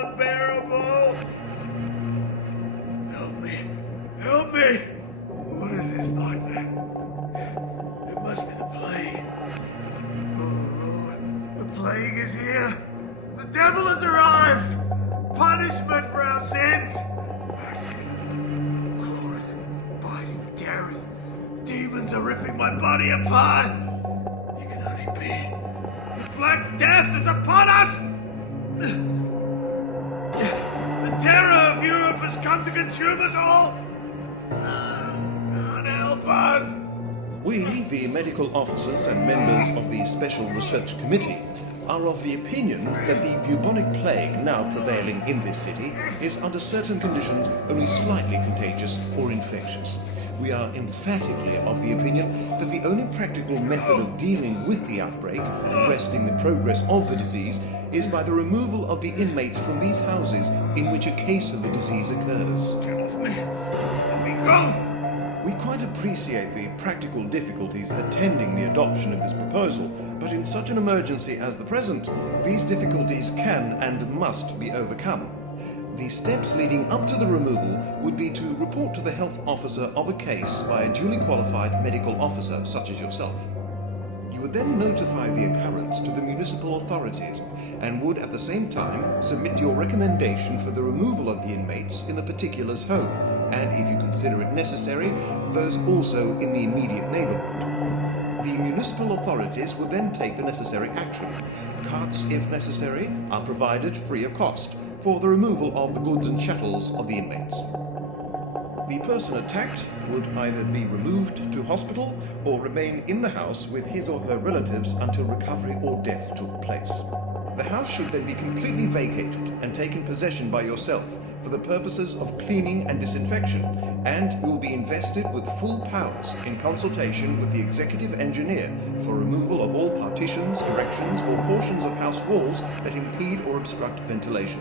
unbearable! Help me! Help me! What is this nightmare? It must be the plague. Oh Lord, the plague is here! The devil has arrived! Punishment for our sins! I see them. Clawing, biting, tearing. Demons are ripping my body apart! It can only be. The Black Death is upon us! The terror of Europe has come to consume us all! God help us! We, the medical officers and members of the Special Research Committee, are of the opinion that the bubonic plague now prevailing in this city is under certain conditions only slightly contagious or infectious. We are emphatically of the opinion that the only practical method of dealing with the outbreak and arresting the progress of the disease is by the removal of the inmates from these houses in which a case of the disease occurs. Get off me! Let me go! We quite appreciate the practical difficulties attending the adoption of this proposal, but in such an emergency as the present, these difficulties can and must be overcome. The steps leading up to the removal would be to report to the health officer of a case by a duly qualified medical officer such as yourself. You would then notify the occurrence to the municipal authorities and would at the same time submit your recommendation for the removal of the inmates in the particular's home, and if you consider it necessary, those also in the immediate neighborhood. The municipal authorities will then take the necessary action. Carts, if necessary, are provided free of cost for the removal of the goods and chattels of the inmates. The person attacked would either be removed to hospital or remain in the house with his or her relatives until recovery or death took place. The house should then be completely vacated and taken possession by yourself for the purposes of cleaning and disinfection, and you will be invested with full powers in consultation with the executive engineer for removal of all partitions, erections, or portions of house walls that impede or obstruct ventilation.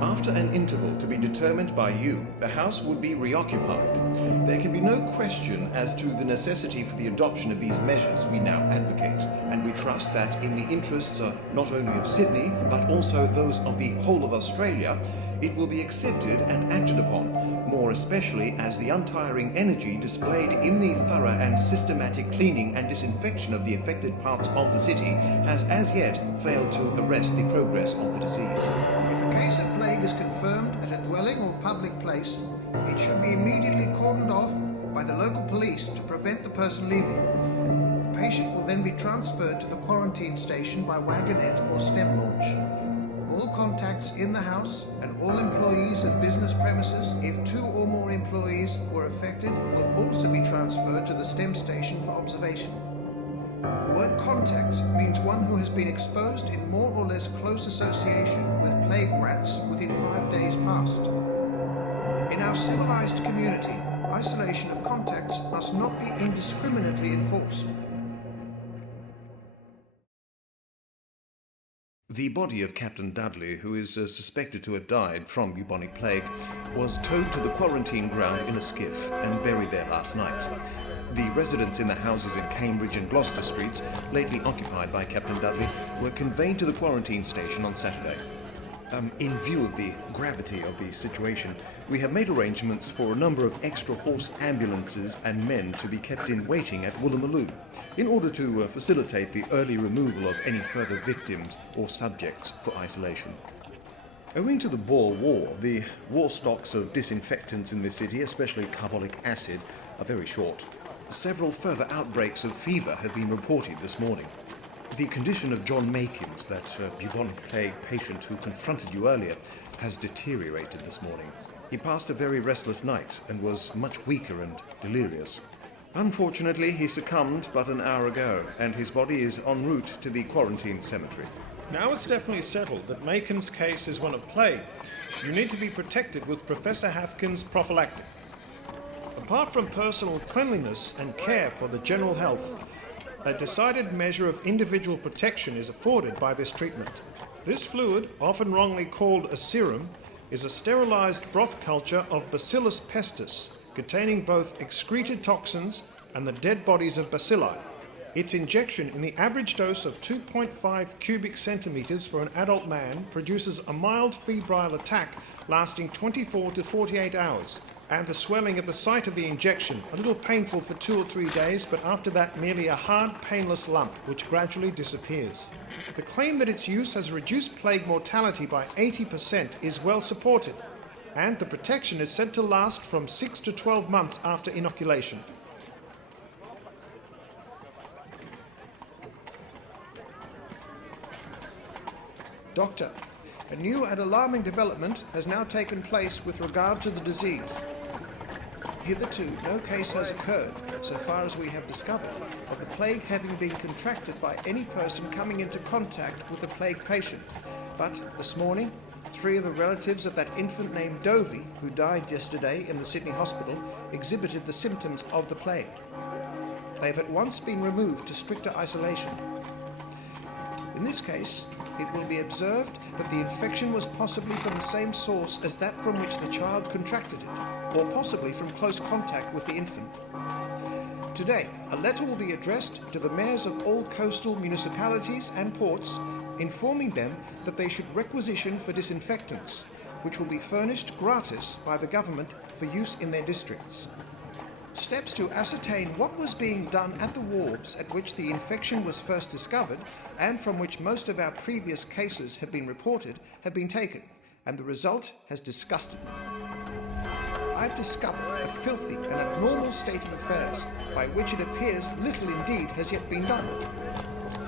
After an interval to be determined by you, the house would be reoccupied. There can be no question as to the necessity for the adoption of these measures we now advocate, and we trust that in the interests not only of Sydney, but also those of the whole of Australia, it will be accepted and acted upon, more especially as the untiring energy displayed in the thorough and systematic cleaning and disinfection of the affected parts of the city has as yet failed to arrest the progress of the disease. If a case of plague is confirmed at a dwelling or public place, it should be immediately cordoned off by the local police to prevent the person leaving. The patient will then be transferred to the quarantine station by wagonette or stem launch. All contacts in the house and all employees of business premises, if 2 or more employees were affected, will also be transferred to the STEM station for observation. The word contact means one who has been exposed in more or less close association with plague rats within 5 days past. In our civilized community, isolation of contacts must not be indiscriminately enforced. The body of Captain Dudley, who is suspected to have died from bubonic plague, was towed to the quarantine ground in a skiff and buried there last night. The residents in the houses in Cambridge and Gloucester Streets, lately occupied by Captain Dudley, were conveyed to the quarantine station on Saturday. In view of the gravity of the situation, we have made arrangements for a number of extra horse ambulances and men to be kept in waiting at Woolloomooloo, in order to facilitate the early removal of any further victims or subjects for isolation. Owing to the Boer War, the war stocks of disinfectants in the city, especially carbolic acid, are very short. Several further outbreaks of fever have been reported this morning. The condition of John Makins, that bubonic plague patient who confronted you earlier, has deteriorated this morning. He passed a very restless night and was much weaker and delirious. Unfortunately, he succumbed but an hour ago, and his body is en route to the quarantine cemetery. Now it's definitely settled that Makin's case is one of plague. You need to be protected with Professor Hafkin's Prophylactic. Apart from personal cleanliness and care for the general health, a decided measure of individual protection is afforded by this treatment. This fluid, often wrongly called a serum, is a sterilized broth culture of Bacillus pestis, containing both excreted toxins and the dead bodies of bacilli. Its injection in the average dose of 2.5 cubic centimeters for an adult man produces a mild febrile attack lasting 24 to 48 hours, and the swelling at the site of the injection, a little painful for 2 or 3 days, but after that merely a hard, painless lump which gradually disappears. The claim that its use has reduced plague mortality by 80% is well supported, and the protection is said to last from 6 to 12 months after inoculation. Doctor, a new and alarming development has now taken place with regard to the disease. Hitherto, no case has occurred, so far as we have discovered, of the plague having been contracted by any person coming into contact with a plague patient. But this morning, 3 of the relatives of that infant named Dovey, who died yesterday in the Sydney hospital, exhibited the symptoms of the plague. They have at once been removed to stricter isolation. In this case, it will be observed that the infection was possibly from the same source as that from which the child contracted it, or possibly from close contact with the infant. Today, a letter will be addressed to the mayors of all coastal municipalities and ports, informing them that they should requisition for disinfectants, which will be furnished gratis by the government for use in their districts. Steps to ascertain what was being done at the wharves at which the infection was first discovered and from which most of our previous cases have been reported have been taken, and the result has disgusted me. I've discovered a filthy and abnormal state of affairs by which it appears little indeed has yet been done.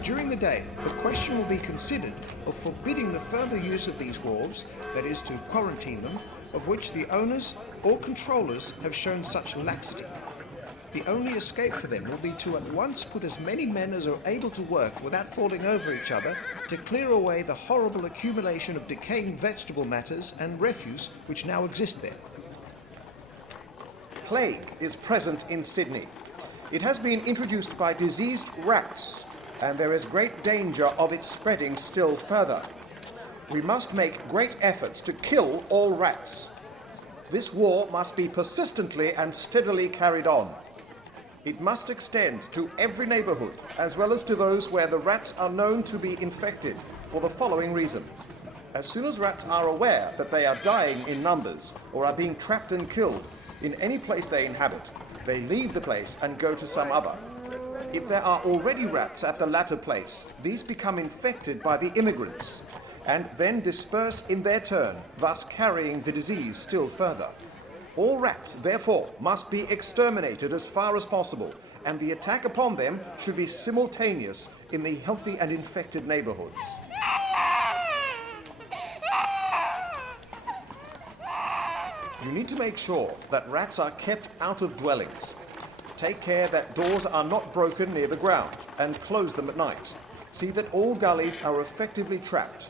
During the day, the question will be considered of forbidding the further use of these wharves, that is, to quarantine them, of which the owners or controllers have shown such laxity. The only escape for them will be to at once put as many men as are able to work without falling over each other to clear away the horrible accumulation of decaying vegetable matters and refuse which now exist there. Plague is present in Sydney. It has been introduced by diseased rats, and there is great danger of it spreading still further. We must make great efforts to kill all rats. This war must be persistently and steadily carried on. It must extend to every neighborhood, as well as to those where the rats are known to be infected, for the following reason. As soon as rats are aware that they are dying in numbers or are being trapped and killed in any place they inhabit, they leave the place and go to some other. If there are already rats at the latter place, these become infected by the immigrants and then disperse in their turn, thus carrying the disease still further. All rats, therefore, must be exterminated as far as possible, and the attack upon them should be simultaneous in the healthy and infected neighborhoods. You need to make sure that rats are kept out of dwellings. Take care that doors are not broken near the ground, and close them at night. See that all gullies are effectively trapped.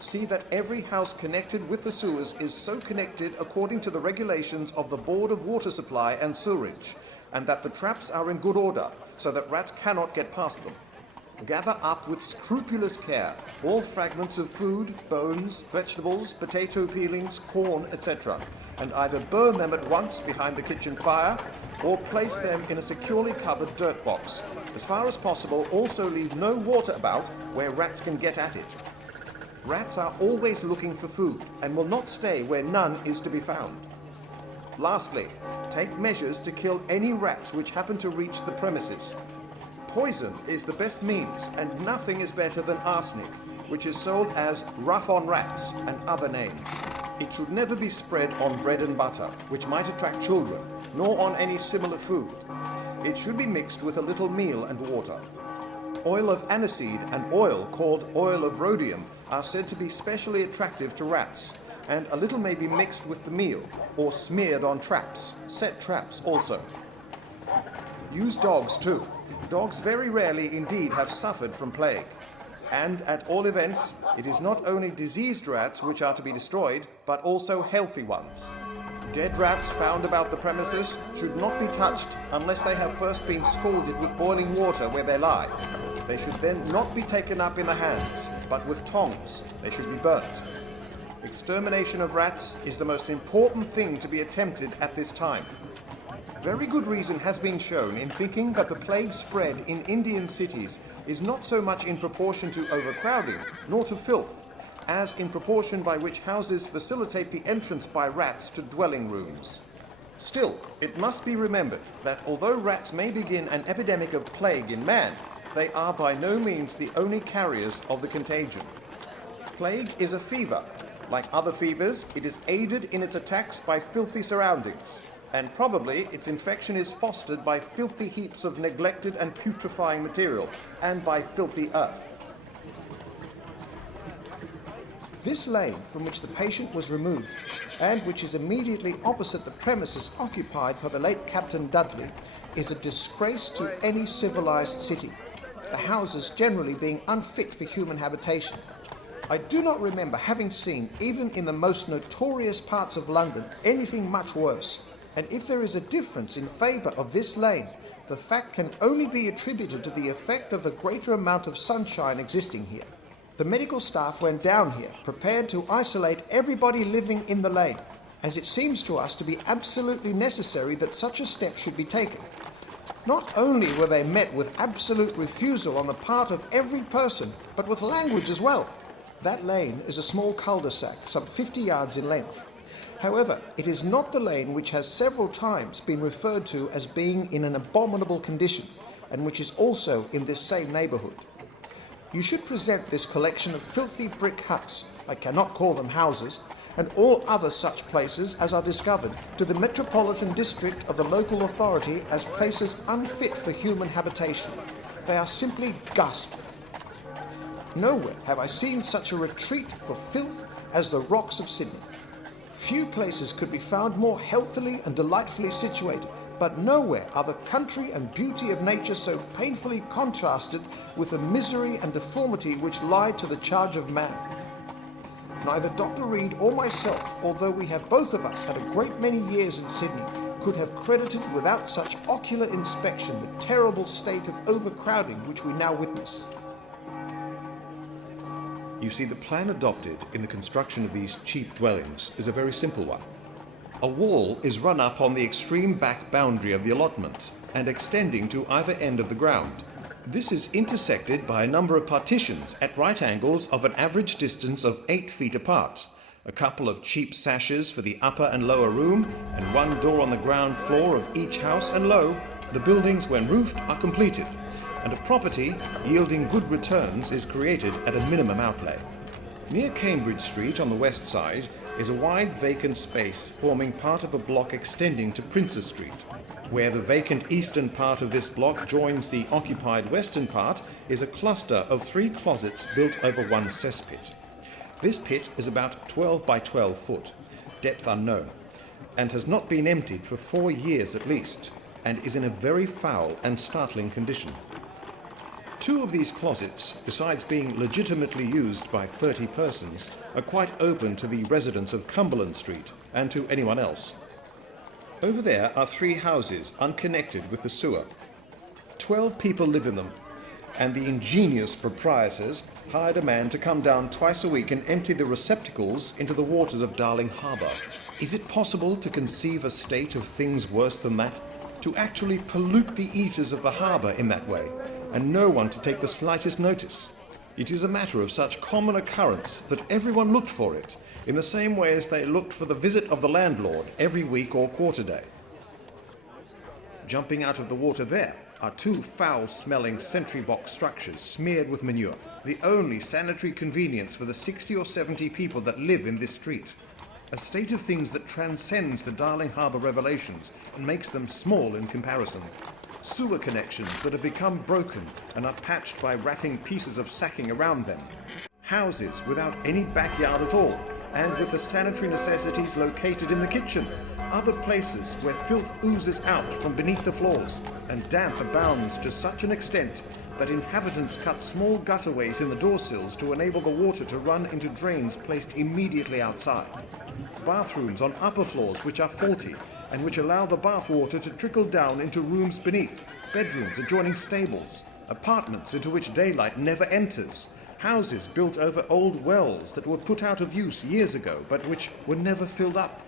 See that every house connected with the sewers is so connected according to the regulations of the Board of Water Supply and Sewerage, and that the traps are in good order, so that rats cannot get past them. Gather up with scrupulous care all fragments of food, bones, vegetables, potato peelings, corn, etc., and either burn them at once behind the kitchen fire, or place them in a securely covered dirt box. As far as possible, also leave no water about where rats can get at it. Rats are always looking for food and will not stay where none is to be found. Lastly, take measures to kill any rats which happen to reach the premises. Poison is the best means, and nothing is better than arsenic, which is sold as rough on rats and other names. It should never be spread on bread and butter, which might attract children, nor on any similar food. It should be mixed with a little meal and water. Oil of aniseed and oil called oil of rhodium are said to be specially attractive to rats, and a little may be mixed with the meal or smeared on traps, set traps also. Use dogs too. Dogs very rarely indeed have suffered from plague. And at all events, it is not only diseased rats which are to be destroyed, but also healthy ones. Dead rats found about the premises should not be touched unless they have first been scalded with boiling water where they lie. They should then not be taken up in the hands, but with tongs. They should be burnt. Extermination of rats is the most important thing to be attempted at this time. Very good reason has been shown in thinking that the plague spread in Indian cities is not so much in proportion to overcrowding, nor to filth, as in proportion by which houses facilitate the entrance by rats to dwelling rooms. Still, it must be remembered that although rats may begin an epidemic of plague in man, they are by no means the only carriers of the contagion. Plague is a fever. Like other fevers, it is aided in its attacks by filthy surroundings, and probably its infection is fostered by filthy heaps of neglected and putrefying material, and by filthy earth. This lane from which the patient was removed, and which is immediately opposite the premises occupied by the late Captain Dudley, is a disgrace to any civilized city, the houses generally being unfit for human habitation. I do not remember having seen, even in the most notorious parts of London, anything much worse, and if there is a difference in favour of this lane, the fact can only be attributed to the effect of the greater amount of sunshine existing here. The medical staff went down here, prepared to isolate everybody living in the lane, as it seems to us to be absolutely necessary that such a step should be taken. Not only were they met with absolute refusal on the part of every person, but with language as well. That lane is a small cul-de-sac, some 50 yards in length. However, it is not the lane which has several times been referred to as being in an abominable condition, and which is also in this same neighbourhood. You should present this collection of filthy brick huts, I cannot call them houses, and all other such places as are discovered, to the metropolitan district of the local authority as places unfit for human habitation. They are simply ghastly. Nowhere have I seen such a retreat for filth as the rocks of Sydney. Few places could be found more healthily and delightfully situated, but nowhere are the country and beauty of nature so painfully contrasted with the misery and deformity which lie to the charge of man. Neither Dr. Reed or myself, although we have both of us had a great many years in Sydney, could have credited without such ocular inspection the terrible state of overcrowding which we now witness. You see, the plan adopted in the construction of these cheap dwellings is a very simple one. A wall is run up on the extreme back boundary of the allotment and extending to either end of the ground. This is intersected by a number of partitions at right angles of an average distance of 8 feet apart, a couple of cheap sashes for the upper and lower room, and one door on the ground floor of each house, and lo, the buildings, when roofed, are completed, and a property yielding good returns is created at a minimum outlay. Near Cambridge Street on the west side is a wide vacant space forming part of a block extending to Princes Street. Where the vacant eastern part of this block joins the occupied western part is a cluster of 3 closets built over one cesspit. This pit is about 12 by 12 foot, depth unknown, and has not been emptied for 4 years at least, and is in a very foul and startling condition. 2 of these closets, besides being legitimately used by 30 persons, are quite open to the residents of Cumberland Street and to anyone else. Over there are 3 houses unconnected with the sewer. 12 people live in them, and the ingenious proprietors hired a man to come down twice a week and empty the receptacles into the waters of Darling Harbour. Is it possible to conceive a state of things worse than that? To actually pollute the eaters of the harbour in that way, and no one to take the slightest notice. It is a matter of such common occurrence that everyone looked for it, in the same way as they looked for the visit of the landlord every week or quarter day. Jumping out of the water there are 2 foul-smelling sentry box structures smeared with manure, the only sanitary convenience for the 60 or 70 people that live in this street. A state of things that transcends the Darling Harbour revelations and makes them small in comparison. Sewer connections that have become broken and are patched by wrapping pieces of sacking around them. Houses without any backyard at all, and with the sanitary necessities located in the kitchen. Other places where filth oozes out from beneath the floors, and damp abounds to such an extent that inhabitants cut small gutterways in the doorsills to enable the water to run into drains placed immediately outside. Bathrooms on upper floors which are faulty, and which allow the bath water to trickle down into rooms beneath, bedrooms adjoining stables, apartments into which daylight never enters, houses built over old wells that were put out of use years ago but which were never filled up.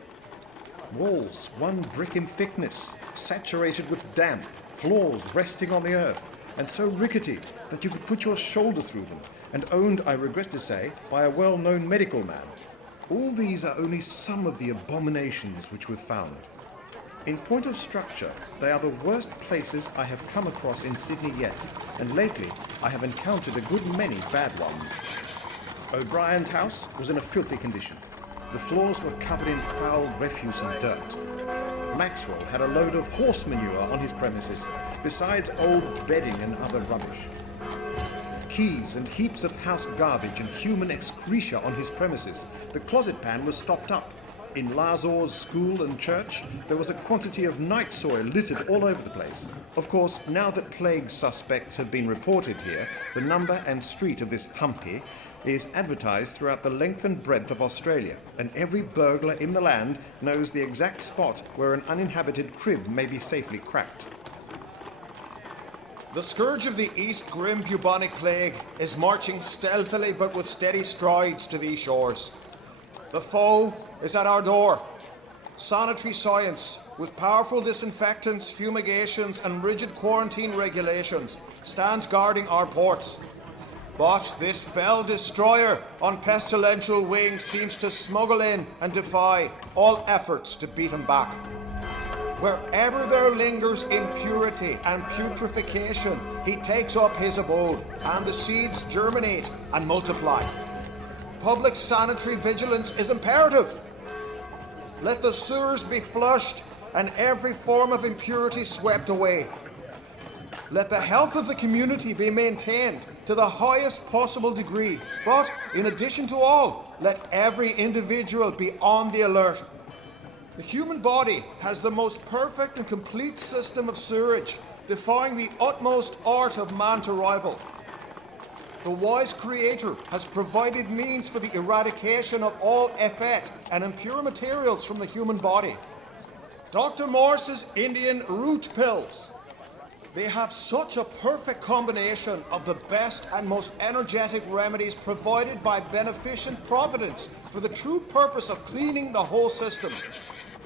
Walls 1 brick in thickness, saturated with damp, floors resting on the earth, and so rickety that you could put your shoulder through them, and owned, I regret to say, by a well-known medical man. All these are only some of the abominations which we've found. In point of structure, they are the worst places I have come across in Sydney yet, and lately I have encountered a good many bad ones. O'Brien's house was in a filthy condition. The floors were covered in foul refuse and dirt. Maxwell had a load of horse manure on his premises, besides old bedding and other rubbish. Keys and heaps of house garbage and human excreta on his premises. The closet pan was stopped up. In Lazar's school and church, there was a quantity of night soil littered all over the place. Of course, now that plague suspects have been reported here, the number and street of this humpy is advertised throughout the length and breadth of Australia, and every burglar in the land knows the exact spot where an uninhabited crib may be safely cracked. The scourge of the East Grim Bubonic Plague is marching stealthily but with steady strides to these shores. The foe is at our door. Sanitary science, with powerful disinfectants, fumigations and rigid quarantine regulations, stands guarding our ports. But this fell destroyer on pestilential wings seems to smuggle in and defy all efforts to beat him back. Wherever there lingers impurity and putrefaction, he takes up his abode, and the seeds germinate and multiply. Public sanitary vigilance is imperative. Let the sewers be flushed and every form of impurity swept away. Let the health of the community be maintained to the highest possible degree, but in addition to all, let every individual be on the alert. The human body has the most perfect and complete system of sewerage, defying the utmost art of man to rival. The wise Creator has provided means for the eradication of all effete and impure materials from the human body. Dr. Morse's Indian root pills. They have such a perfect combination of the best and most energetic remedies provided by beneficent providence for the true purpose of cleaning the whole system,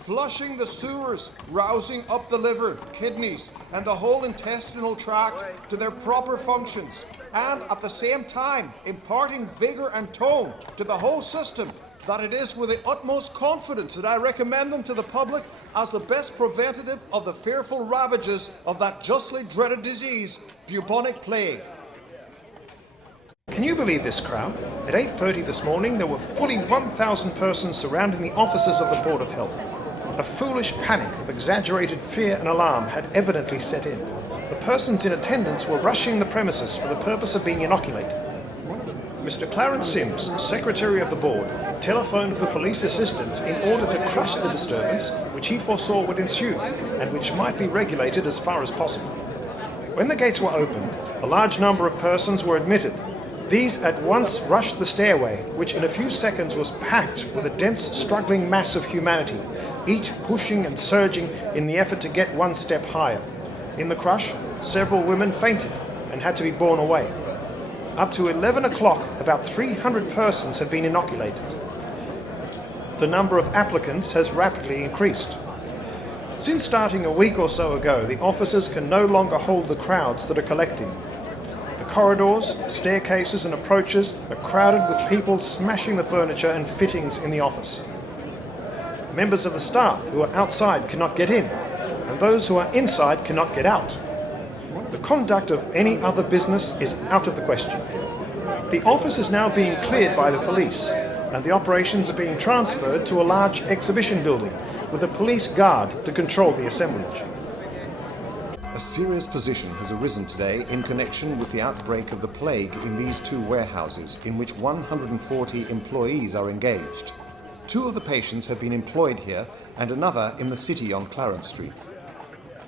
flushing the sewers, rousing up the liver, kidneys, and the whole intestinal tract to their proper functions, and at the same time imparting vigor and tone to the whole system, that it is with the utmost confidence that I recommend them to the public as the best preventative of the fearful ravages of that justly dreaded disease, bubonic plague. Can you believe this crowd? At 8:30 this morning, there were fully 1,000 persons surrounding the offices of the Board of Health. A foolish panic of exaggerated fear and alarm had evidently set in. The persons in attendance were rushing the premises for the purpose of being inoculated. Mr. Clarence Sims, Secretary of the Board, telephoned for police assistance in order to crush the disturbance which he foresaw would ensue and which might be regulated as far as possible. When the gates were opened, a large number of persons were admitted. These at once rushed the stairway, which in a few seconds was packed with a dense, struggling mass of humanity, each pushing and surging in the effort to get one step higher. In the crush, several women fainted and had to be borne away. Up to 11 o'clock, about 300 persons have been inoculated. The number of applicants has rapidly increased. Since starting a week or so ago, the officers can no longer hold the crowds that are collecting. The corridors, staircases and approaches are crowded with people smashing the furniture and fittings in the office. Members of the staff who are outside cannot get in, and those who are inside cannot get out. The conduct of any other business is out of the question. The office is now being cleared by the police, and the operations are being transferred to a large exhibition building with a police guard to control the assemblage. A serious position has arisen today in connection with the outbreak of the plague in these two warehouses, in which 140 employees are engaged. 2 of the patients have been employed here, and another in the city on Clarence Street.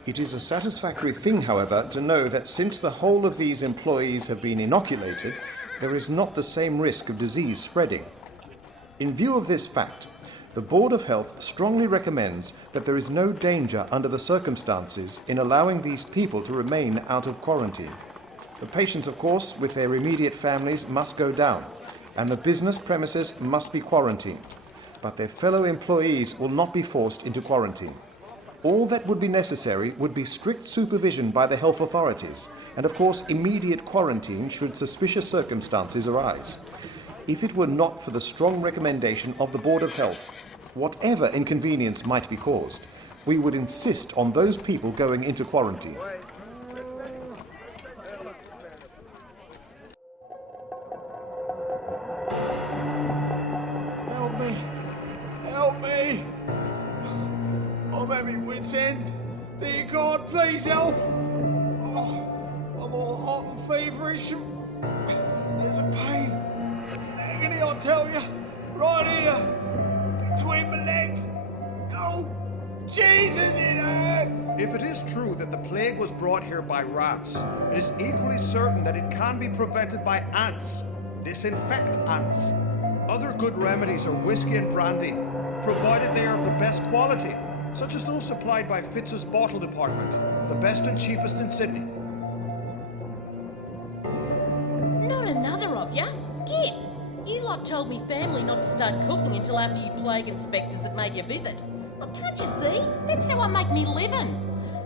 It is a satisfactory thing, however, to know that since the whole of these employees have been inoculated, there is not the same risk of disease spreading. In view of this fact, the Board of Health strongly recommends that there is no danger under the circumstances in allowing these people to remain out of quarantine. The patients, of course, with their immediate families must go down, and the business premises must be quarantined. but their fellow employees will not be forced into quarantine. All that would be necessary would be strict supervision by the health authorities, and of course immediate quarantine should suspicious circumstances arise. If it were not for the strong recommendation of the Board of Health, whatever inconvenience might be caused, we would insist on those people going into quarantine. Help me! Help me! I'm at my wit's end. Dear God, please help! Oh, I'm all hot and feverish. There's a pain. Agony, I tell you. Right here. Between my legs. Oh, Jesus, it hurts! If it is true that the plague was brought here by rats, it is equally certain that it can be prevented by ants. Disinfect ants. Other good remedies are whiskey and brandy, provided they are of the best quality, such as those supplied by Fitz's bottle department, the best and cheapest in Sydney. Not another of ya? Git! You lot told me family not to start cooking until after you plague inspectors had made your visit. Well, can't you see? That's how I make me living.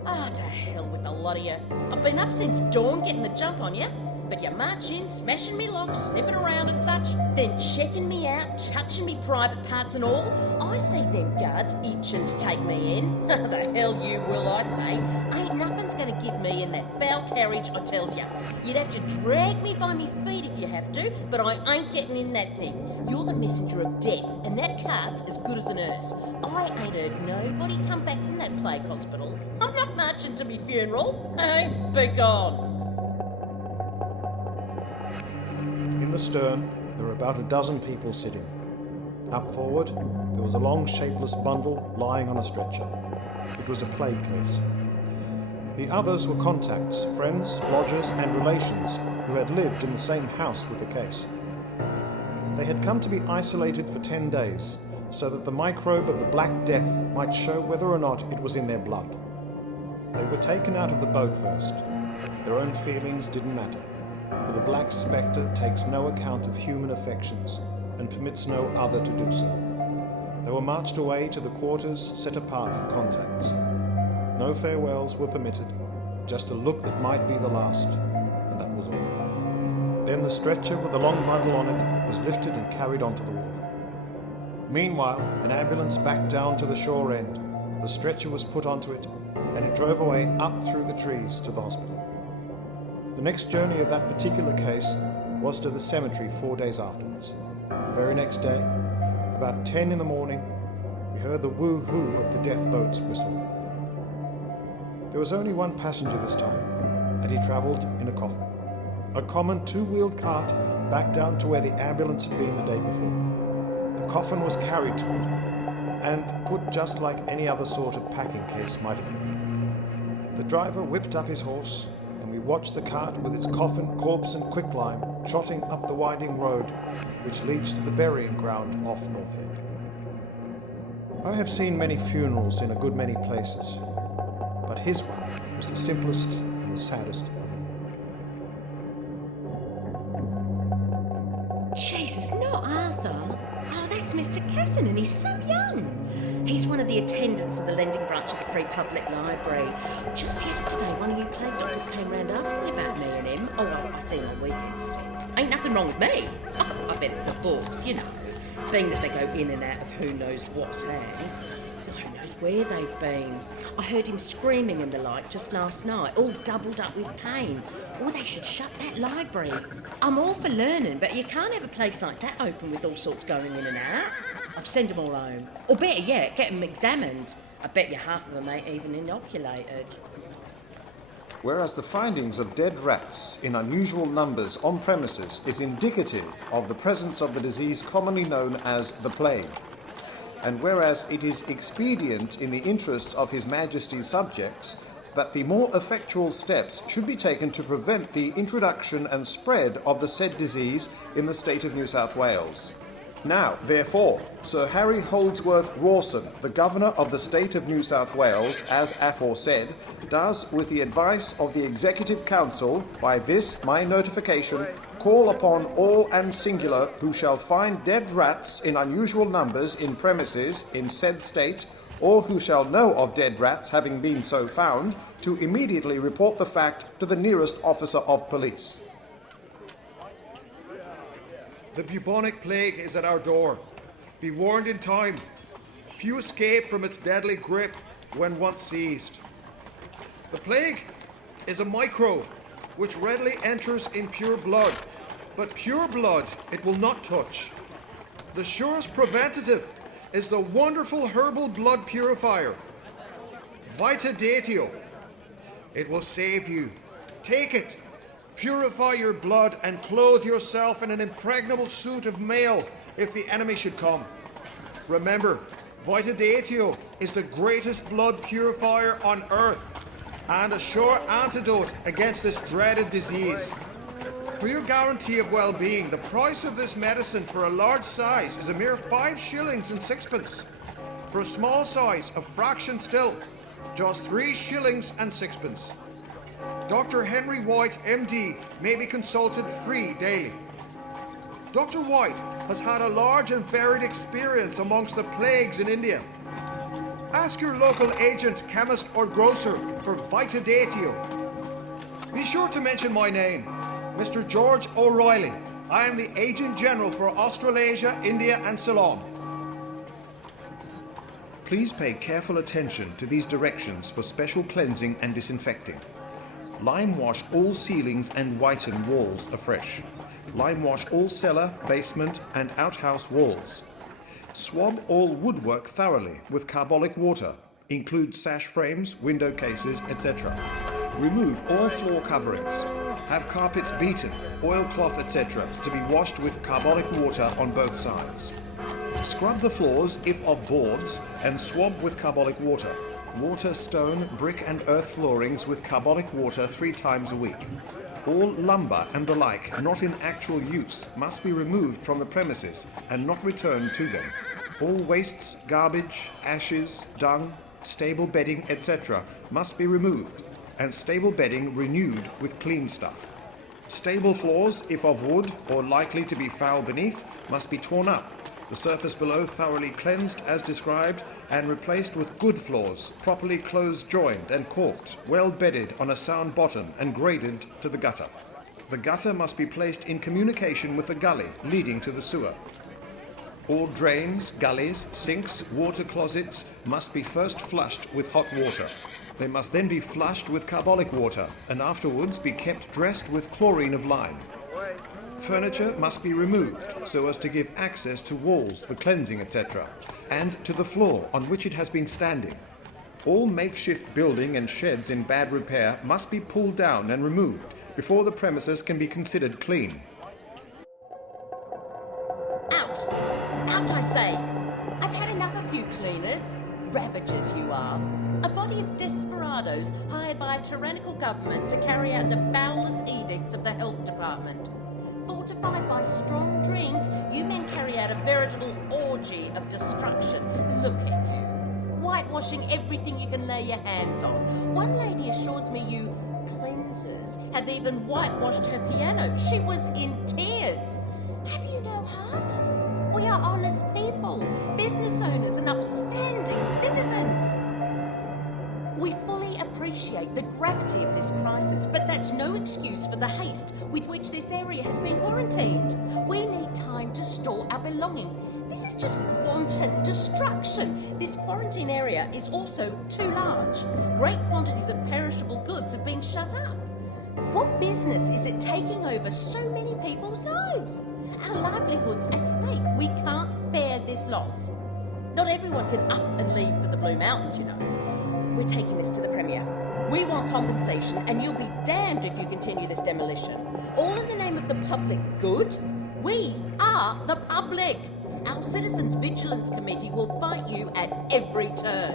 Ah, to hell with the lot of you. I've been up since dawn getting the jump on you. But you march in, smashing me logs, sniffing around and such, then checking me out, touching me private parts and all. I see them guards itching to take me in. The hell you will, I say. Ain't nothing's gonna get me in that foul carriage, I tells ya. You'd have to drag me by me feet if you have to, but I ain't getting in that thing. You're the messenger of death, and that cart's as good as a nurse. I ain't heard nobody come back from that plague hospital. I'm not marching to me funeral. Hey, be gone. In the stern, there were about a dozen people sitting. Up forward, there was a long, shapeless bundle lying on a stretcher. It was a plague case. The others were contacts, friends, lodgers, and relations who had lived in the same house with the case. They had come to be isolated for 10 days, so that the microbe of the Black Death might show whether or not it was in their blood. They were taken out of the boat first. Their own feelings didn't matter, for the Black Spectre takes no account of human affections and permits no other to do so. They were marched away to the quarters set apart for contacts. No farewells were permitted, just a look that might be the last, and that was all. Then the stretcher with the long bundle on it was lifted and carried onto the wharf. Meanwhile, an ambulance backed down to the shore end. The stretcher was put onto it, and it drove away up through the trees to the hospital. The next journey of that particular case was to the cemetery 4 days afterwards. The very next day, about 10 in the morning, we heard the woo-hoo of the death boat's whistle. There was only one passenger this time, and he travelled in a coffin. A common two-wheeled cart back down to where the ambulance had been the day before. The coffin was carried to it, and put just like any other sort of packing case might have been. The driver whipped up his horse, and we watched the cart with its coffin, corpse and quicklime trotting up the winding road which leads to the burying ground off North Head. I have seen many funerals in a good many places, but his one was the simplest and the saddest of them. Jesus, not Arthur. Oh, that's Mr. Casson, and he's so young. He's one of the attendants of the lending branch of the Free Public Library. Just yesterday, one of you plague doctors came round asking about me and him. Oh, I see him on weekends as well. Ain't nothing wrong with me. Oh, I bet it's the books, you know. Being that they go in and out of who knows what's hands. Who knows where they've been. I heard him screaming and the like just last night, all doubled up with pain. Or they should shut that library. I'm all for learning, but you can't have a place like that open with all sorts going in and out. I'd send them all home. Or better yet, get them examined. I bet you half of them ain't even inoculated. Whereas the findings of dead rats in unusual numbers on premises is indicative of the presence of the disease commonly known as the plague. And whereas it is expedient in the interests of His Majesty's subjects that the more effectual steps should be taken to prevent the introduction and spread of the said disease in the state of New South Wales. Now, therefore, Sir Harry Holdsworth Rawson, the Governor of the State of New South Wales, as aforesaid, does, with the advice of the Executive Council, by this my notification, call upon all and singular who shall find dead rats in unusual numbers in premises in said state, or who shall know of dead rats having been so found, to immediately report the fact to the nearest officer of police. The bubonic plague is at our door. Be warned in time. Few escape from its deadly grip when once seized. The plague is a microbe which readily enters in pure blood, but pure blood it will not touch. The surest preventative is the wonderful herbal blood purifier, Vitadatio. It will save you. Take it. Purify your blood and clothe yourself in an impregnable suit of mail if the enemy should come. Remember, Vitadatio is the greatest blood purifier on earth and a sure antidote against this dreaded disease. For your guarantee of well-being, the price of this medicine for a large size is a mere 5 shillings and 6pence. For a small size, a fraction still, just 3 shillings and 6pence. Dr. Henry White, MD, may be consulted free daily. Dr. White has had a large and varied experience amongst the plagues in India. Ask your local agent, chemist or grocer for Vitadatio. Be sure to mention my name, Mr. George O'Reilly. I am the Agent General for Australasia, India and Ceylon. Please pay careful attention to these directions for special cleansing and disinfecting. Lime wash all ceilings and whiten walls afresh. Lime wash all cellar, basement and outhouse walls. Swab all woodwork thoroughly with carbolic water. Include sash frames, window cases, etc. Remove all floor coverings. Have carpets beaten, oilcloth, etc. to be washed with carbolic water on both sides. Scrub the floors, if of boards, and swab with carbolic water. Water stone, brick and earth floorings with carbolic water 3 times a week. All lumber and the like not in actual use must be removed from the premises and not returned to them. All wastes, garbage, ashes, dung, stable bedding, etc. must be removed, and stable bedding renewed with clean stuff. Stable floors, if of wood or likely to be foul beneath, must be torn up, the surface below thoroughly cleansed as described, and replaced with good floors, properly close joined and corked, well bedded on a sound bottom and graded to the gutter. The gutter must be placed in communication with the gully leading to the sewer. All drains, gullies, sinks, water closets must be first flushed with hot water. They must then be flushed with carbolic water and afterwards be kept dressed with chlorine of lime. Furniture must be removed so as to give access to walls for cleansing, etc., and to the floor on which it has been standing. All makeshift building and sheds in bad repair must be pulled down and removed before the premises can be considered clean. Out! Out, I say! I've had enough of you cleaners. Ravagers you are. A body of desperados hired by a tyrannical government to carry out the bowelless edicts of the health department. Fortified by strong drink, you men carry out a veritable orgy of destruction. Look at you. Whitewashing everything you can lay your hands on. One lady assures me you cleansers have even whitewashed her piano. She was in tears. Have you no heart? We are honest people, business owners and upstanding citizens. We fully appreciate the gravity of this crisis, but that's no excuse for the haste with which this area has been quarantined. We need time to store our belongings. This is just wanton destruction. This quarantine area is also too large. Great quantities of perishable goods have been shut up. What business is it taking over so many people's lives? Our livelihoods at stake. We can't bear this loss. Not everyone can up and leave for the Blue Mountains, you know. We're taking this to the Premier. We want compensation, and you'll be damned if you continue this demolition. All in the name of the public good? We are the public. Our Citizens Vigilance Committee will fight you at every turn.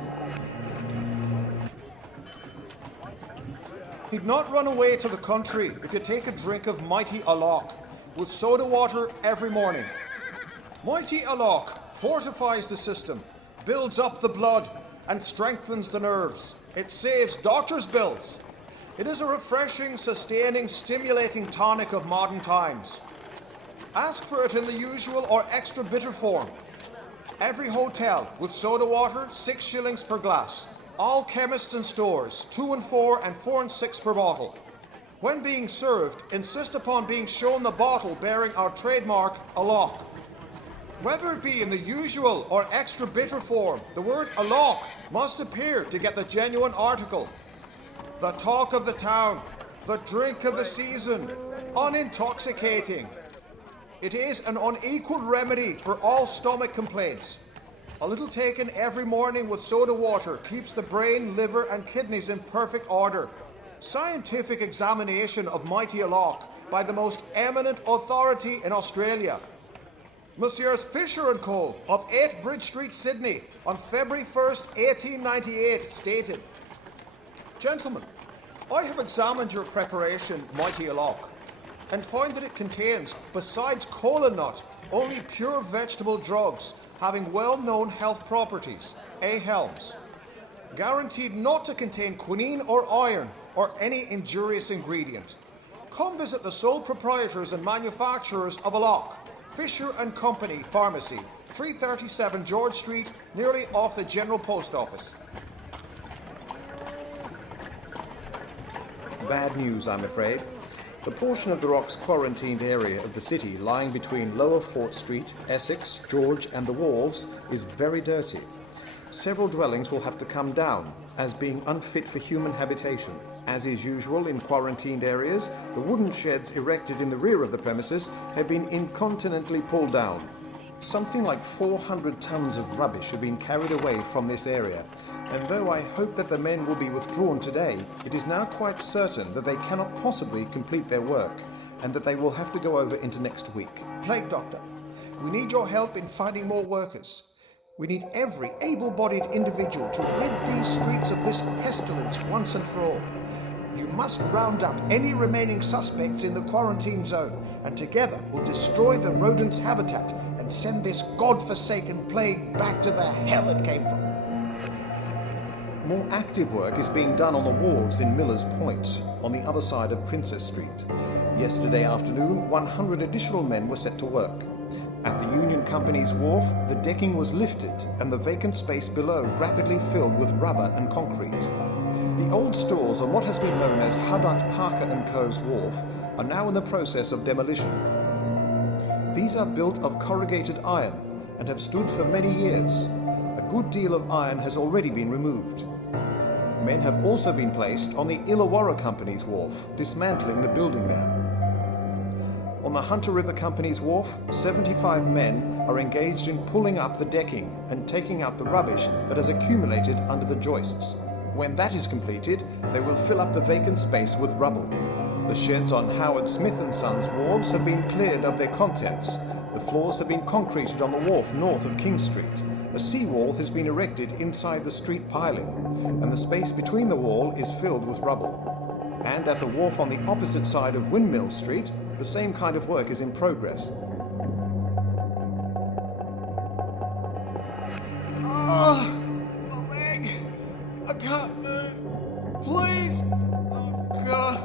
He'd not run away to the country if you take a drink of Mighty Alok with soda water every morning. Mighty Alok fortifies the system, builds up the blood, and strengthens the nerves. It saves doctors' bills. It is a refreshing, sustaining, stimulating tonic of modern times. Ask for it in the usual or extra bitter form. Every hotel with soda water, 6 shillings per glass. All chemists and stores, 2 and 4 and 4 and 6 per bottle. When being served, insist upon being shown the bottle bearing our trademark, Aloch. Whether it be in the usual or extra bitter form, the word Aloch must appear to get the genuine article. The talk of the town, the drink of the season, unintoxicating. It is an unequalled remedy for all stomach complaints. A little taken every morning with soda water keeps the brain, liver and kidneys in perfect order. Scientific examination of mighty Aloch by the most eminent authority in Australia. Messrs. Fisher & Co. of 8 Bridge Street, Sydney, on February 1st, 1898, stated, "Gentlemen, I have examined your preparation, Mighty Aloch, and find that it contains, besides kola nut, only pure vegetable drugs having well-known health properties, A-helms, guaranteed not to contain quinine or iron or any injurious ingredient. Come visit the sole proprietors and manufacturers of Aloch, Fisher & Company Pharmacy, 337 George Street, nearly off the General Post Office." Bad news, I'm afraid. The portion of the Rock's quarantined area of the city lying between Lower Fort Street, Essex, George and the Wharves is very dirty. Several dwellings will have to come down as being unfit for human habitation. As is usual in quarantined areas, the wooden sheds erected in the rear of the premises have been incontinently pulled down. Something like 400 tons of rubbish have been carried away from this area, and though I hope that the men will be withdrawn today, it is now quite certain that they cannot possibly complete their work, and that they will have to go over into next week. Plague Doctor, we need your help in finding more workers. We need every able-bodied individual to rid these streets of this pestilence once and for all. You must round up any remaining suspects in the quarantine zone, and together we'll destroy the rodent's habitat and send this godforsaken plague back to the hell it came from. More active work is being done on the wharves in Miller's Point, on the other side of Princess Street. Yesterday afternoon, 100 additional men were set to work. At the Union Company's wharf, the decking was lifted and the vacant space below rapidly filled with rubber and concrete. The old stores on what has been known as Huddart Parker & Co.'s wharf are now in the process of demolition. These are built of corrugated iron and have stood for many years. A good deal of iron has already been removed. Men have also been placed on the Illawarra Company's wharf, dismantling the building there. On the Hunter River Company's wharf, 75 men are engaged in pulling up the decking and taking out the rubbish that has accumulated under the joists. When that is completed, they will fill up the vacant space with rubble. The sheds on Howard Smith & Sons wharves have been cleared of their contents. The floors have been concreted on the wharf north of King Street. A seawall has been erected inside the street piling, and the space between the wall is filled with rubble. And at the wharf on the opposite side of Windmill Street, the same kind of work is in progress. Oh, my leg! I can't move. Please! Oh, God.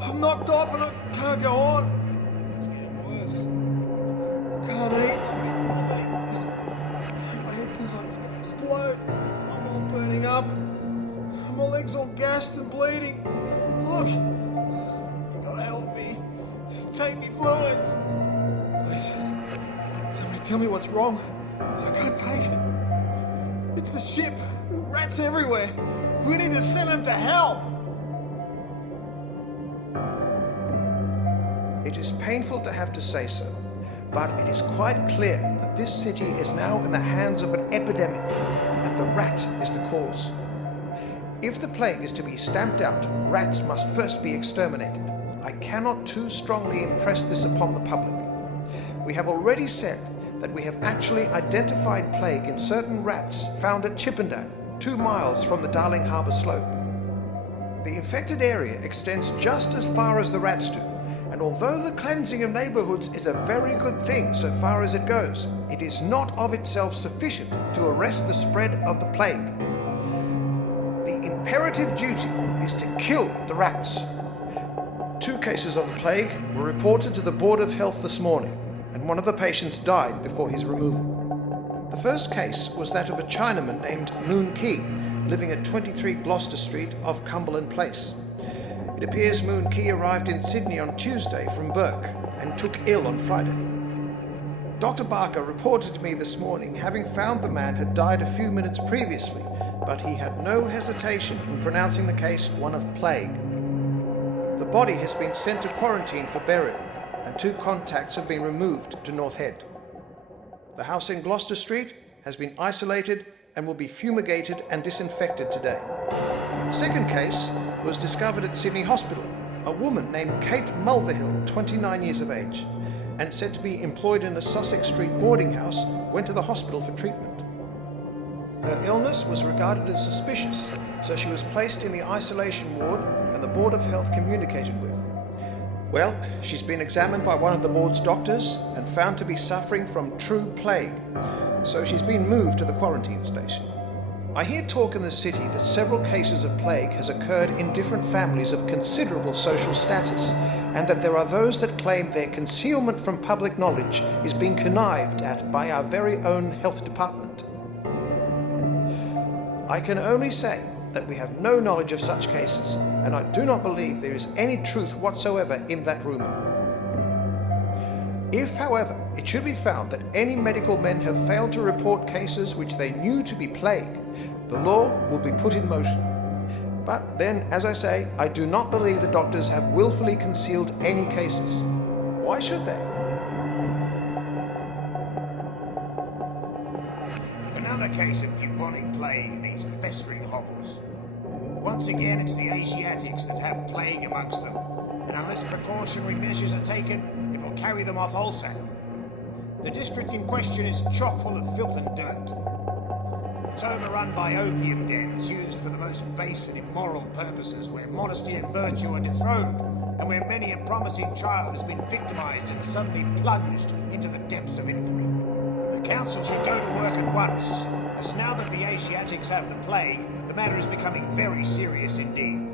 I'm knocked off and I can't go on. It's getting worse. I can't eat. I'm vomiting. My head feels like it's going to explode. I'm all burning up. My legs all gassed and bleeding. Look! You gotta help me. Take me fluids. Please. Somebody tell me what's wrong. I can't take it. It's the ship. Rats everywhere. We need to send them to hell. It is painful to have to say so, but it is quite clear that this city is now in the hands of an epidemic, and the rat is the cause. If the plague is to be stamped out, rats must first be exterminated. I cannot too strongly impress this upon the public. We have already said that we have actually identified plague in certain rats found at Chippendale, 2 miles from the Darling Harbour slope. The infected area extends just as far as the rats do, and although the cleansing of neighbourhoods is a very good thing so far as it goes, it is not of itself sufficient to arrest the spread of the plague. The imperative duty is to kill the rats. 2 cases of the plague were reported to the Board of Health this morning, and one of the patients died before his removal. The first case was that of a Chinaman named Moon Key, living at 23 Gloucester Street off Cumberland Place. It appears Moon Key arrived in Sydney on Tuesday from Burke and took ill on Friday. Dr. Barker reported to me this morning having found the man had died a few minutes previously, but he had no hesitation in pronouncing the case one of plague. The body has been sent to quarantine for burial, and 2 contacts have been removed to North Head. The house in Gloucester Street has been isolated and will be fumigated and disinfected today. The second case was discovered at Sydney Hospital. A woman named Kate Mulverhill, 29 years of age, and said to be employed in a Sussex Street boarding house, went to the hospital for treatment. Her illness was regarded as suspicious, so she was placed in the isolation ward and the Board of Health communicated with. Well, she's been examined by one of the board's doctors and found to be suffering from true plague, so she's been moved to the quarantine station. I hear talk in the city that several cases of plague has occurred in different families of considerable social status, and that there are those that claim their concealment from public knowledge is being connived at by our very own health department. I can only say that we have no knowledge of such cases, and I do not believe there is any truth whatsoever in that rumour. If, however, it should be found that any medical men have failed to report cases which they knew to be plague, the law will be put in motion. But then, as I say, I do not believe the doctors have willfully concealed any cases. Why should they? Another case of bubonic plague in these festering hovels. Once again, it's the Asiatics that have plague amongst them, and unless precautionary measures are taken, it will carry them off wholesale. The district in question is chock full of filth and dirt. It's overrun by opium dens used for the most base and immoral purposes, where modesty and virtue are dethroned, and where many a promising child has been victimized and suddenly plunged into the depths of infamy. The council should go to work at once, as now that the Asiatics have the plague, the matter is becoming very serious indeed.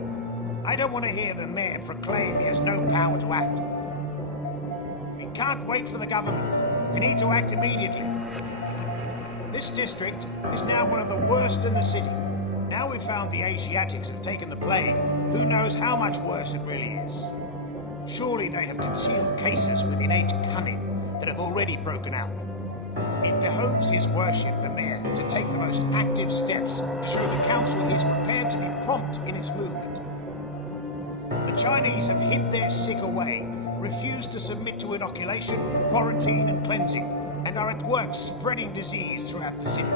I don't want to hear the mayor proclaim he has no power to act. We can't wait for the government. We need to act immediately. This district is now one of the worst in the city. Now we've found the Asiatics have taken the plague, who knows how much worse it really is. Surely they have concealed cases with innate cunning that have already broken out. It behoves His Worship the Mayor to take the most active steps to show the Council he is prepared to be prompt in its movement. The Chinese have hid their sick away, refused to submit to inoculation, quarantine and cleansing, and are at work spreading disease throughout the city.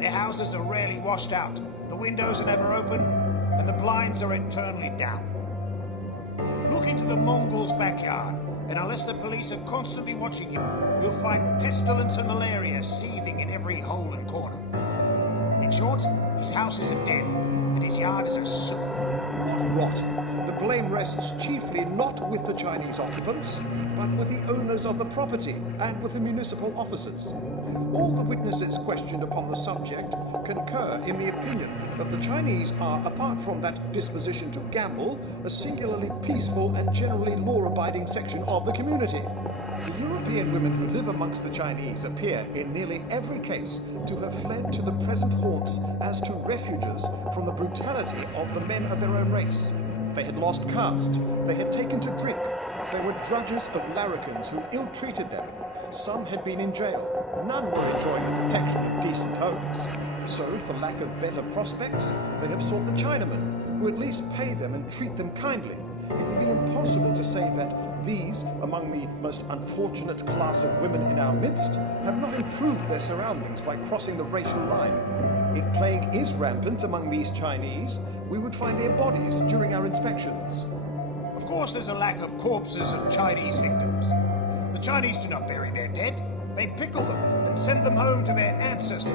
Their houses are rarely washed out, the windows are never open, and the blinds are internally down. Look into the Mongol's backyard, and unless the police are constantly watching him, you'll find pestilence and malaria seething in every hole and corner. In short, his house is a den, and his yard is a sewer. What rot! The blame rests chiefly not with the Chinese occupants, but with the owners of the property and with the municipal officers. All the witnesses questioned upon the subject concur in the opinion that the Chinese are, apart from that disposition to gamble, a singularly peaceful and generally law-abiding section of the community. The European women who live amongst the Chinese appear, in nearly every case, to have fled to the present haunts as to refuges from the brutality of the men of their own race. They had lost caste, they had taken to drink, they were drudges of larrikins who ill-treated them. Some had been in jail, none were enjoying the protection of decent homes. So, for lack of better prospects, they have sought the Chinamen, who at least pay them and treat them kindly. It would be impossible to say that these, among the most unfortunate class of women in our midst, have not improved their surroundings by crossing the racial line. If plague is rampant among these Chinese, we would find their bodies during our inspections. Of course there's a lack of corpses of Chinese victims. The Chinese do not bury their dead, they pickle them and send them home to their ancestors.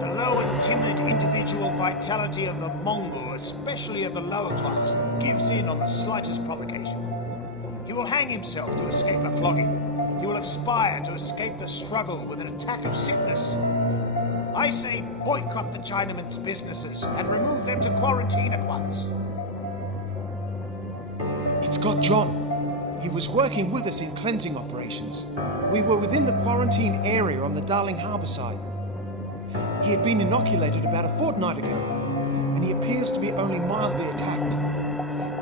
The low and timid individual vitality of the Mongol, especially of the lower class, gives in on the slightest provocation. He will hang himself to escape a flogging. He will expire to escape the struggle with an attack of sickness. I say boycott the Chinaman's businesses and remove them to quarantine at once. It's got John. He was working with us in cleansing operations. We were within the quarantine area on the Darling Harbour side. He had been inoculated about a fortnight ago, and he appears to be only mildly attacked.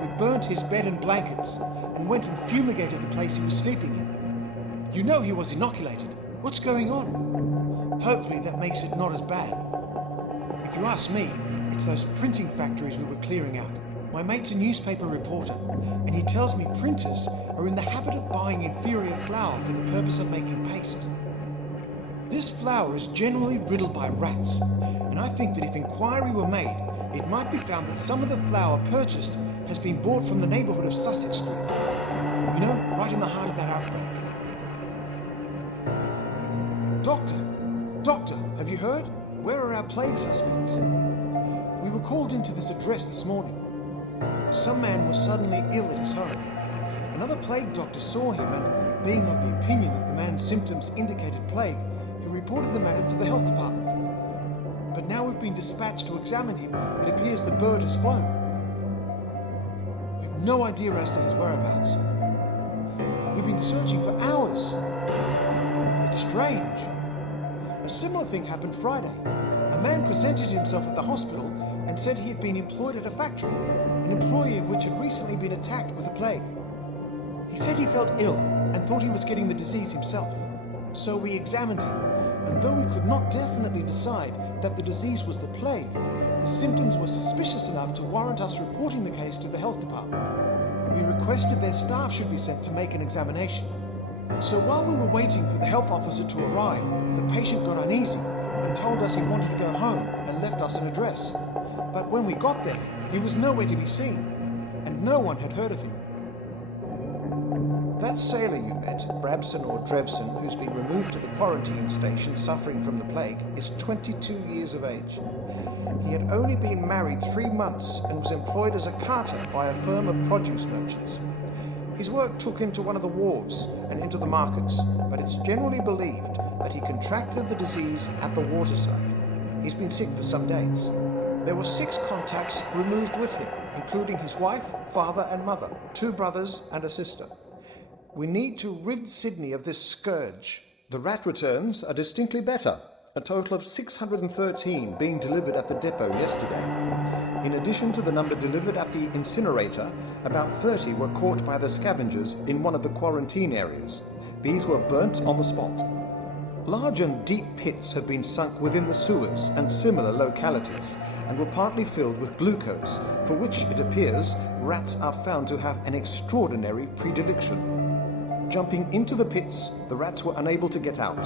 We burnt his bed and blankets, and went and fumigated the place he was sleeping in. You know he was inoculated. What's going on? Hopefully that makes it not as bad. If you ask me, it's those printing factories we were clearing out. My mate's a newspaper reporter, and he tells me printers are in the habit of buying inferior flour for the purpose of making paste. This flour is generally riddled by rats, and I think that if inquiry were made, it might be found that some of the flour purchased has been bought from the neighbourhood of Sussex Street. You know, right in the heart of that outbreak. Doctor, have you heard? Where are our plague suspects? We were called into this address this morning. Some man was suddenly ill at his home. Another plague doctor saw him and, being of the opinion that the man's symptoms indicated plague, he reported the matter to the health department. But now we've been dispatched to examine him. It appears the bird has flown. We have no idea as to his whereabouts. We've been searching for hours. It's strange. A similar thing happened Friday. A man presented himself at the hospital and said he had been employed at a factory, an employee of which had recently been attacked with the plague. He said he felt ill and thought he was getting the disease himself. So we examined him, and though we could not definitely decide that the disease was the plague, the symptoms were suspicious enough to warrant us reporting the case to the health department. We requested their staff should be sent to make an examination. So while we were waiting for the health officer to arrive, the patient got uneasy and told us he wanted to go home and left us an address. But when we got there, he was nowhere to be seen, and no one had heard of him. That sailor you met, Brabson or Drevson, who's been removed to the quarantine station suffering from the plague, is 22 years of age. He had only been married 3 months and was employed as a carter by a firm of produce merchants. His work took him to one of the wharves and into the markets, but it's generally believed that he contracted the disease at the waterside. He's been sick for some days. There were 6 contacts removed with him, including his wife, father and mother, 2 brothers and a sister. We need to rid Sydney of this scourge. The rat returns are distinctly better, a total of 613 being delivered at the depot yesterday. In addition to the number delivered at the incinerator, about 30 were caught by the scavengers in one of the quarantine areas. These were burnt on the spot. Large and deep pits have been sunk within the sewers and similar localities, and were partly filled with glucose, for which, it appears, rats are found to have an extraordinary predilection. Jumping into the pits, the rats were unable to get out.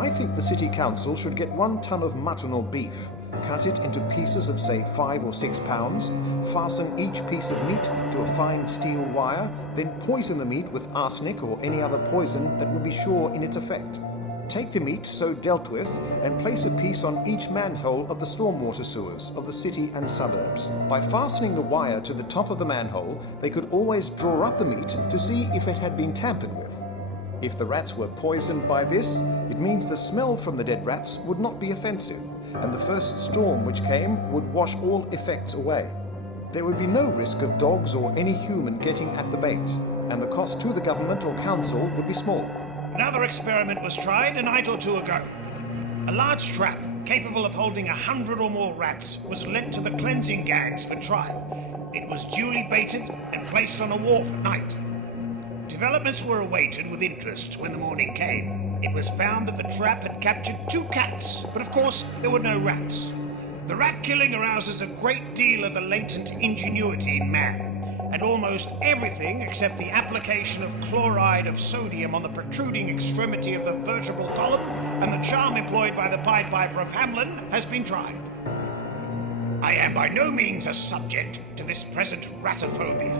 I think the City Council should get 1 ton of mutton or beef, cut it into pieces of, say, 5 or 6 pounds, fasten each piece of meat to a fine steel wire, then poison the meat with arsenic or any other poison that would be sure in its effect. Take the meat so dealt with and place a piece on each manhole of the stormwater sewers of the city and suburbs. By fastening the wire to the top of the manhole, they could always draw up the meat to see if it had been tampered with. If the rats were poisoned by this, it means the smell from the dead rats would not be offensive, and the first storm which came would wash all effects away. There would be no risk of dogs or any human getting at the bait, and the cost to the government or council would be small. Another experiment was tried a night or 2 ago. A large trap capable of holding 100 or more rats was lent to the cleansing gangs for trial. It was duly baited and placed on a wharf at night. Developments were awaited with interest when the morning came. It was found that the trap had captured 2 cats, but of course there were no rats. The rat killing arouses a great deal of the latent ingenuity in man, and almost everything except the application of chloride of sodium on the protruding extremity of the vertebral column and the charm employed by the Pied Piper of Hamelin has been tried. I am by no means a subject to this present ratophobia,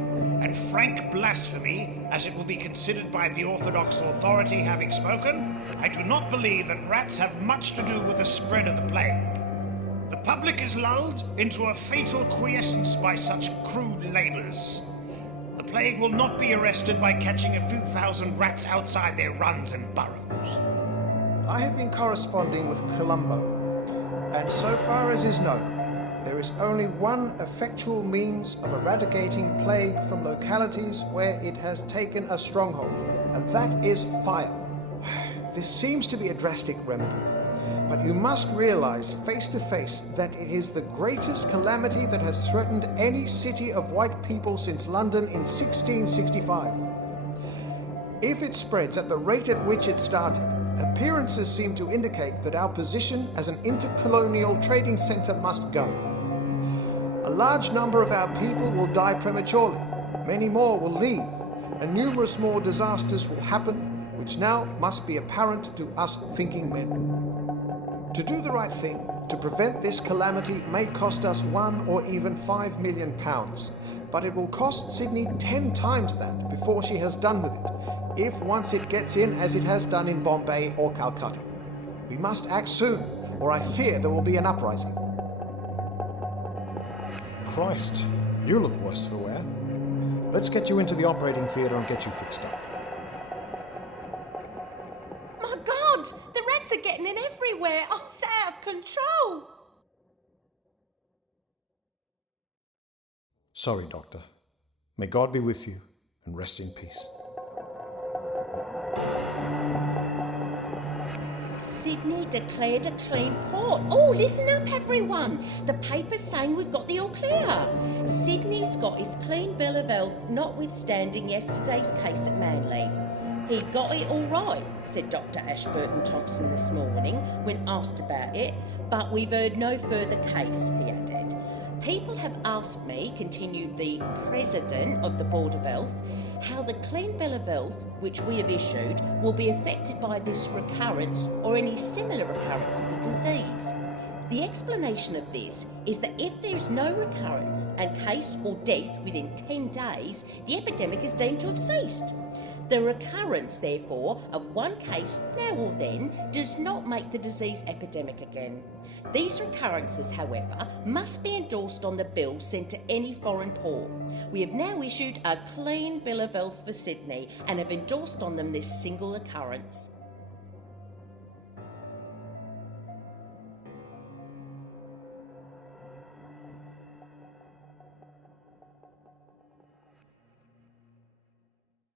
and frank blasphemy, as it will be considered by the orthodox authority having spoken, I do not believe that rats have much to do with the spread of the plague. The public is lulled into a fatal quiescence by such crude labours. The plague will not be arrested by catching a few thousand rats outside their runs and burrows. I have been corresponding with Colombo. And so far as is known, there is only one effectual means of eradicating plague from localities where it has taken a stronghold, and that is fire. This seems to be a drastic remedy, but you must realize face to face that it is the greatest calamity that has threatened any city of white people since London in 1665. If it spreads at the rate at which it started, appearances seem to indicate that our position as an intercolonial trading center must go. A large number of our people will die prematurely, many more will leave, and numerous more disasters will happen, which now must be apparent to us thinking men. To do the right thing, to prevent this calamity, may cost us £1 or even £5 million, but it will cost Sydney 10 times that before she has done with it, if once it gets in as it has done in Bombay or Calcutta. We must act soon, or I fear there will be an uprising. Christ, you look worse for wear. Let's get you into the operating theatre and get you fixed up. My God! The rats are getting in everywhere! Oh, it's out of control! Sorry, Doctor. May God be with you and rest in peace. Sydney declared a clean port. Oh, listen up, everyone. The paper's saying we've got the all clear. Sydney's got his clean bill of health, notwithstanding yesterday's case at Manly. He got it all right, said Dr. Ashburton Thompson this morning when asked about it, but we've heard no further case, he added. People have asked me, continued the President of the Board of Health, how the clean bill of health, which we have issued, will be affected by this recurrence or any similar recurrence of the disease. The explanation of this is that if there is no recurrence and case or death within 10 days, the epidemic is deemed to have ceased. The recurrence, therefore, of one case now or then does not make the disease epidemic again. These recurrences, however, must be endorsed on the bill sent to any foreign port. We have now issued a clean bill of health for Sydney and have endorsed on them this single occurrence.